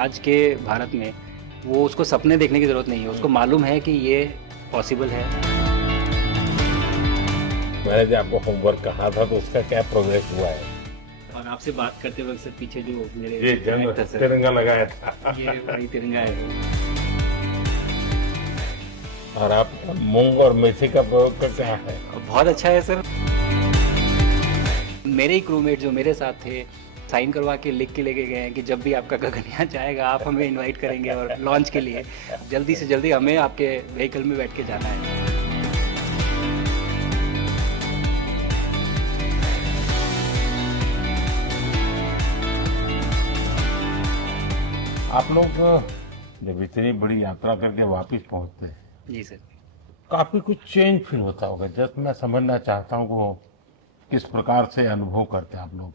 आज के भारत में वो उसको सपने देखने की ज़रूरत नहीं है, उसको मालूम है कि ये पॉसिबल है। मैंने जो आपको होमवर्क कहा था तो उसका क्या प्रोग्रेस हुआ है? और आपसे बात करते वक्त सर पीछे जो मेरे ये जंग बैग था सर, तिरंगा लगाया था ये वही तिरंगा है। और आप मूंग और मेथी का प्रयोग का क्या है? बहुत अच्छा है सर। मेरे ही क्रूमेट जो मेरे साथ थे साइन करवा के लिख के लेके गए हैं कि जब भी आपका गगनयान जाएगा आप हमें इनवाइट करेंगे और लॉन्च के लिए जल्दी से जल्दी हमें आपके व्हीकल में बैठ के जाना है। आप लोग जब इतनी बड़ी यात्रा करके वापस पहुंचते हैं, जी सर। काफी कुछ चेंज फील होता होगा। जस्ट मैं समझना चाहता हूँ वो किस प्रकार से अनुभव करते हैं आप लोग?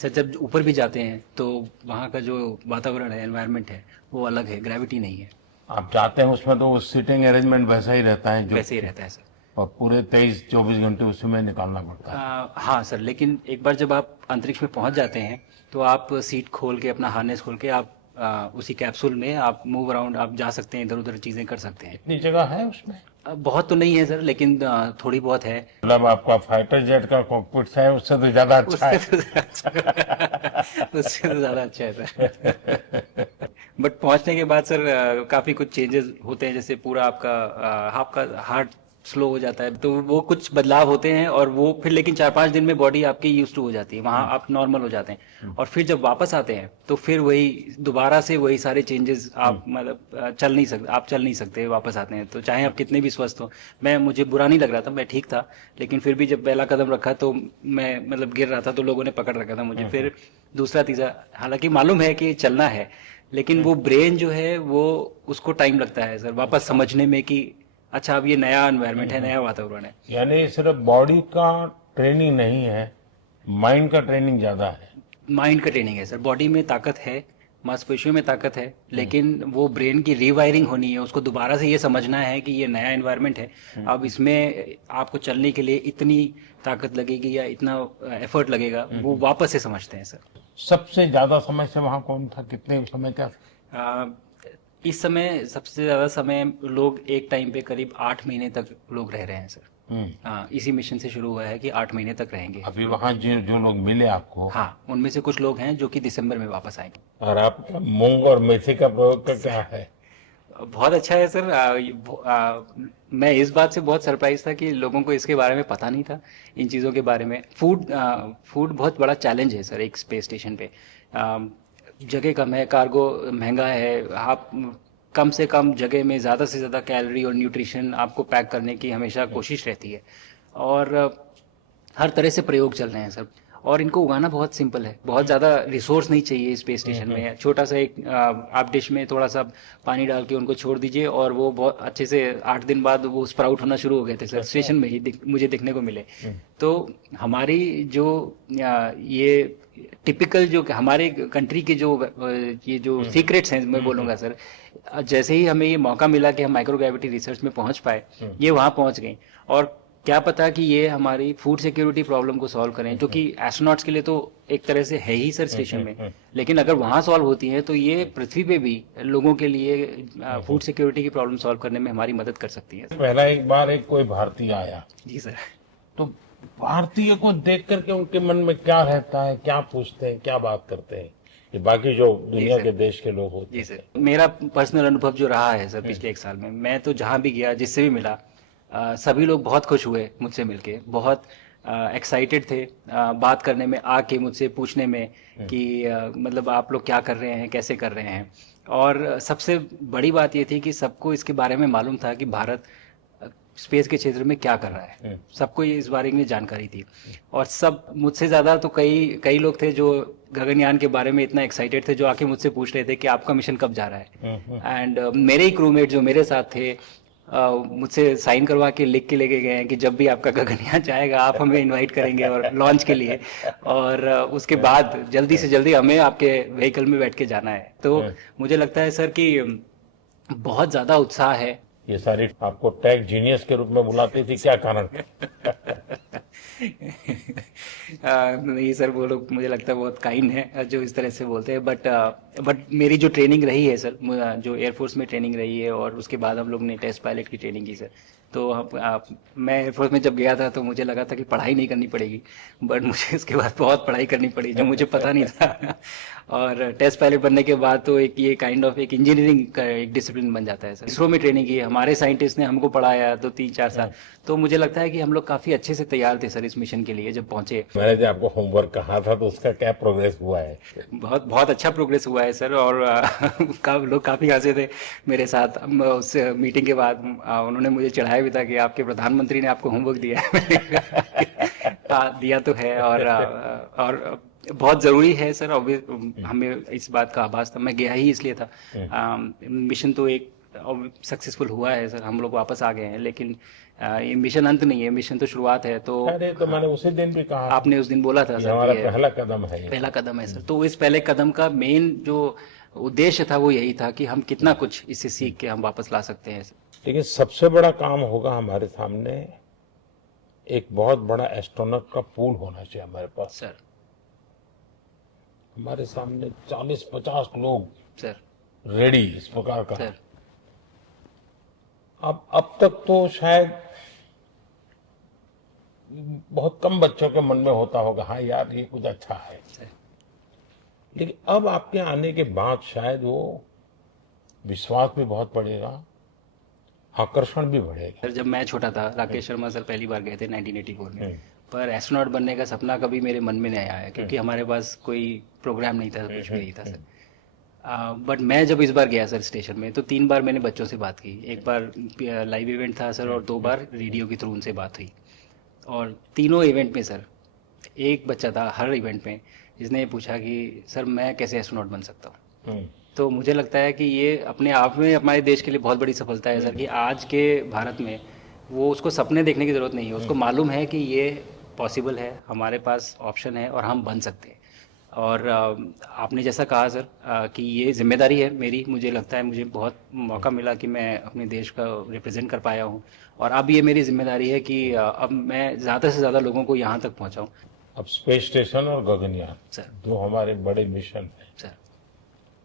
सर जब ऊपर भी जाते हैं तो वहाँ का जो वातावरण है, एनवायरनमेंट है, वो अलग है, ग्रेविटी नहीं है। आप जाते हैं उसमें तो वो सीटिंग अरेंजमेंट वैसा ही रहता है जो, वैसे ही रहता है सर। और पूरे 23-24 घंटे उसमें निकालना पड़ता है। हाँ सर, लेकिन एक बार जब आप अंतरिक्ष में पहुंच जाते हैं तो आप सीट खोल के अपना हार्नेस खोल के आप उसी कैप्सूल में आप मूव अराउंड आप जा सकते हैं, इधर उधर चीज़ें कर सकते हैं। इतनी जगह है उसमें? बहुत तो नहीं है सर, लेकिन थोड़ी बहुत है। मतलब आपका फाइटर जेट का कॉकपिट है उससे तो ज्यादा अच्छा है। उससे तो ज़्यादा अच्छा है सर। बट पहुंचने के बाद सर काफ़ी कुछ चेंजेस होते हैं, जैसे पूरा आपका हार्ट स्लो हो जाता है, तो वो कुछ बदलाव होते हैं और वो फिर लेकिन 4-5 दिन में बॉडी आपकी यूज टू हो जाती है, वहाँ आप नॉर्मल हो जाते हैं। और फिर जब वापस आते हैं तो फिर वही दोबारा से वही सारे चेंजेस आप मतलब चल नहीं सकते वापस आते हैं, तो चाहे आप कितने भी स्वस्थ हो। मुझे बुरा नहीं लग रहा था, मैं ठीक था, लेकिन फिर भी जब पहला कदम रखा तो मैं मतलब गिर रहा था तो लोगों ने पकड़ रखा था मुझे। फिर दूसरा तीसरा, हालांकि मालूम है कि चलना है, लेकिन वो ब्रेन जो है वो उसको टाइम लगता है सर वापस समझने में कि अच्छा अब ये नया एनवायरनमेंट है, नया वातावरण है। यानी सिर्फ बॉडी का ट्रेनिंग नहीं है, माइंड का ट्रेनिंग ज्यादा है। माइंड का ट्रेनिंग है सर। बॉडी में ताकत है, मांसपेशियों में ताकत है, लेकिन वो ब्रेन की रीवायरिंग होनी है, उसको दोबारा से ये समझना है कि ये नया एनवायरनमेंट है। अब इसमें आपको चलने के लिए इतनी ताकत लगेगी या इतना एफर्ट लगेगा, वो वापस से समझते हैं सर। सबसे ज्यादा समय से वहां कौन था? कितने समय का? आ, इस समय सबसे ज्यादा समय लोग एक टाइम पे करीब 8 महीने तक लोग रह रहे हैं सर। हाँ, इसी मिशन से शुरू हुआ है कि 8 महीने तक रहेंगे। अभी वहां जो लोग मिले आपको? हाँ, उनमें से कुछ लोग हैं जो कि दिसंबर में वापस आएंगे। और आपका मूंग और मेथी का प्रयोग का क्या है? बहुत अच्छा है सर। मैं इस बात से बहुत सरप्राइज था कि लोगों को इसके बारे में पता नहीं था, इन चीज़ों के बारे में। फूड बहुत बड़ा चैलेंज है सर एक स्पेस स्टेशन पे। जगह कम है, कार्गो महंगा है, आप कम से कम जगह में ज़्यादा से ज़्यादा कैलोरी और न्यूट्रिशन आपको पैक करने की हमेशा कोशिश रहती है। और हर तरह से प्रयोग चल रहे हैं सर। और इनको उगाना बहुत सिंपल है, बहुत ज़्यादा रिसोर्स नहीं चाहिए स्पेस स्टेशन में। छोटा सा एक आप डिश में थोड़ा सा पानी डाल के उनको छोड़ दीजिए और वो बहुत अच्छे से 8 दिन बाद वो स्प्राउट होना शुरू हो गए थे सर। स्टेशन में ही मुझे देखने को मिले। तो हमारी जो ये टिपिकल जो हमारे कंट्री के जो ये जो सीक्रेट्स हैं मैं बोलूँगा सर, जैसे ही हमें ये मौका मिला कि हम माइक्रोग्रेविटी रिसर्च में पहुंच पाए, ये वहाँ पहुंच गई। और क्या पता कि ये हमारी फूड सिक्योरिटी प्रॉब्लम को सॉल्व करें, जो कि एस्ट्रोनॉट्स के लिए तो एक तरह से है ही सर स्टेशन में, लेकिन अगर वहाँ सॉल्व होती है तो ये पृथ्वी पे भी लोगों के लिए फूड सिक्योरिटी की प्रॉब्लम सॉल्व करने में हमारी मदद कर सकती है। पहला एक बार एक कोई भारतीय आया, जी सर। तो भारतीय को देख करके उनके मन में क्या रहता है, क्या पूछते हैं, क्या बात करते हैं, ये बाकी जो दुनिया के देश के लोग होते हैं? जी सर, मेरा पर्सनल अनुभव जो रहा है सर पिछले 1 साल में, मैं तो जहाँ भी गया, जिससे भी मिला, सभी लोग बहुत खुश हुए मुझसे मिलके, बहुत एक्साइटेड थे बात करने में, आके मुझसे पूछने में कि मतलब आप लोग क्या कर रहे हैं, कैसे कर रहे हैं। और सबसे बड़ी बात ये थी कि सबको इसके बारे में मालूम था कि भारत स्पेस के क्षेत्र में क्या कर रहा है, सबको ये इस बारे में जानकारी थी। और सब मुझसे ज़्यादा तो कई लोग थे जो गगनयान के बारे में इतना एक्साइटेड थे, जो आके मुझसे पूछ रहे थे कि आपका मिशन कब जा रहा है। एंड मेरे ही क्रूमेट जो मेरे साथ थे मुझसे साइन करवा के लिख के लेके गए हैं कि जब भी आपका गगनयान जाएगा आप हमें इनवाइट करेंगे और लॉन्च के लिए, और उसके बाद जल्दी से जल्दी हमें आपके व्हीकल में बैठ के जाना है। तो मुझे लगता है सर कि बहुत ज़्यादा उत्साह है। ये सारी आपको टेक जीनियस के रूप में बुलाती थी, क्या कारण? नहीं सर, वो लोग मुझे लगता है बहुत काइंड है जो इस तरह से बोलते हैं, बट मेरी जो ट्रेनिंग रही है सर, जो एयरफोर्स में ट्रेनिंग रही है और उसके बाद हम लोग ने टेस्ट पायलट की ट्रेनिंग की सर। तो मैं एयरफोर्स में जब गया था तो मुझे लगा था कि पढ़ाई नहीं करनी पड़ेगी, बट मुझे इसके बाद बहुत पढ़ाई करनी पड़ी जो मुझे पता नहीं था। और टेस्ट पायलट बनने के बाद तो एक ये काइंड ऑफ एक इंजीनियरिंग का एक डिसिप्लिन बन जाता है सर। इसरो में ट्रेनिंग की, हमारे साइंटिस्ट ने हमको पढ़ाया तो 3-4 साल। तो मुझे लगता है कि हम लोग काफ़ी अच्छे से तैयार थे सर इस मिशन के लिए जब पहुंचे। मैंने जो आपको होमवर्क कहा था तो उसका क्या प्रोग्रेस हुआ है? बहुत बहुत अच्छा प्रोग्रेस हुआ है सर। और लोग काफ़ी हंसे थे मेरे साथ। उस मीटिंग के बाद उन्होंने मुझे चढ़ाया भी था कि आपके प्रधानमंत्री ने आपको होमवर्क दिया है। मैंने कहा, "हाँ, दिया तो है और बहुत ज़रूरी है सर। हमें इस बात का आभास था, मैं गया ही इसलिए था। मिशन तो एक सक्सेसफुल हुआ है सर, हम लोग वापस आ गए हैं, लेकिन ये मिशन अंत नहीं है, मिशन तो शुरुआत है। तो अरे तो मैंने उसी दिन भी कहा था आपने उस दिन बोला था कि सर हमारा कि ये पहला कदम है ये। पहला कदम है सर। तो इस पहले कदम का मेन जो उद्देश्य था वो यही था कि हम कितना कुछ इससे सीख के हम वापस ला सकते हैं सर। लेकिन सबसे बड़ा काम होगा हमारे सामने, एक बहुत बड़ा एस्ट्रोनॉट का पूल होना चाहिए हमारे पास। सर हमारे सामने 40-50 लोग सर रेडी इस प्रकार का। सर अब तक तो शायद बहुत कम बच्चों के मन में होता होगा, हाँ यार ये कुछ अच्छा है। सर लेकिन अब आपके आने के बाद शायद वो विश्वास भी बहुत बढ़ेगा, आकर्षण भी बढ़ेगा। सर, जब मैं छोटा था, राकेश शर्मा सर पहली बार गए थे 1984 में, पर एस्ट्रोनॉट बनने का सपना कभी मेरे मन में नहीं आया क्योंकि हमारे पास कोई प्रोग्राम नहीं था, कुछ भी नहीं था सर। बट मैं जब इस बार गया सर स्टेशन में, तो 3 बार मैंने बच्चों से बात की। एक बार लाइव इवेंट था सर और 2 बार रेडियो के थ्रू उनसे बात हुई। और तीनों इवेंट में सर एक बच्चा था हर इवेंट में जिसने ये पूछा कि सर मैं कैसे एस्ट्रोनॉट बन सकता हूँ। तो मुझे लगता है कि ये अपने आप में हमारे देश के लिए बहुत बड़ी सफलता है सर कि आज के भारत में वो उसको सपने देखने की ज़रूरत नहीं है, उसको मालूम है कि ये पॉसिबल है, हमारे पास ऑप्शन है और हम बन सकते हैं। और आपने जैसा कहा सर कि ये जिम्मेदारी है मेरी, मुझे लगता है मुझे बहुत मौका मिला कि मैं अपने देश का रिप्रेजेंट कर पाया हूँ। और अब ये मेरी जिम्मेदारी है कि अब मैं ज़्यादा से ज़्यादा लोगों को यहाँ तक पहुँचाऊँ। अब स्पेस स्टेशन और गगनयान सर जो हमारे बड़े मिशन हैं, सर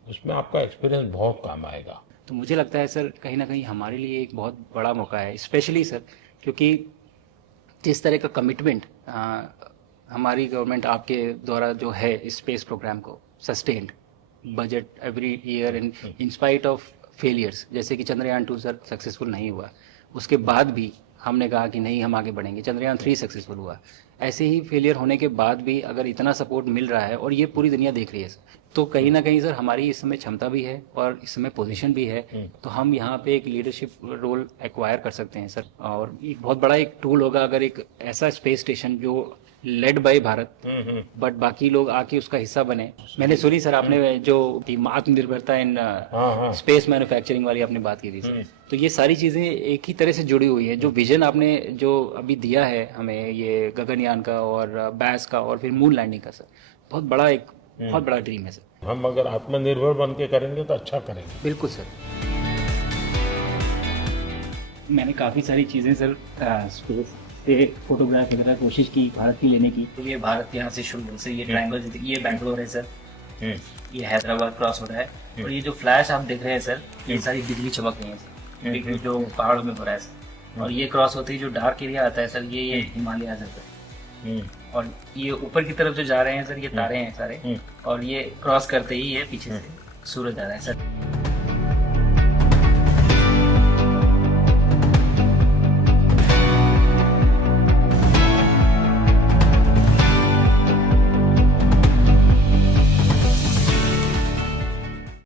उसमें आपका एक्सपीरियंस बहुत काम आएगा। तो मुझे लगता है सर कहीं ना कहीं हमारे लिए एक बहुत बड़ा मौका है, स्पेशली सर क्योंकि जिस तरह का कमिटमेंट हमारी गवर्नमेंट आपके द्वारा जो है इस स्पेस प्रोग्राम को sustained budget every year in spite of failures, जैसे कि चंद्रयान 2 सर सक्सेसफुल नहीं हुआ, उसके बाद भी हमने कहा कि नहीं हम आगे बढ़ेंगे, चंद्रयान 3 सक्सेसफुल हुआ। ऐसे ही फेलियर होने के बाद भी अगर इतना सपोर्ट मिल रहा है और ये पूरी दुनिया देख रही है सर, तो कहीं ना कहीं सर हमारी इस समय क्षमता भी है और इस समय पोजीशन भी है, तो हम यहाँ पे एक लीडरशिप रोल एक्वायर कर सकते हैं सर। और एक बहुत बड़ा एक टूल होगा अगर एक ऐसा स्पेस स्टेशन जो लेड बाय भारत बट बाकी लोग आके उसका हिस्सा बने। मैंने सुनी सर आपने जो आत्मनिर्भरता इन स्पेस मैन्युफैक्चरिंग वाली आपने बात की थी सर, तो ये सारी चीज़ें एक ही तरह से जुड़ी हुई है। जो विजन आपने जो अभी दिया है हमें ये गगनयान का और बैस का और फिर मून लैंडिंग का सर, बहुत बड़ा ड्रीम है सर। हम अगर आत्मनिर्भर बन के करेंगे तो अच्छा करेंगे। बिल्कुल सर। मैंने काफ़ी सारी चीज़ें सर स्पेस से फोटोग्राफ वगैरह कोशिश की भारत की लेने की। तो ये भारत यहाँ से शुरू से ये ट्रायंगल, ये बैंगलोर है सर, ये हैदराबाद क्रॉस हो रहा है और ये जो फ्लैश आप देख रहे हैं सर ये सारी बिजली चमक रही है सर, बिजली जो पहाड़ों में हो रहा है सर। और ये क्रॉस होते ही जो डार्क एरिया आता है सर ये हिमालय आ जाता है। और ये ऊपर की तरफ जो जा रहे हैं सर ये तारे हैं सारे, और ये क्रॉस करते ही ये पीछे से सूरज आ रहा है सर।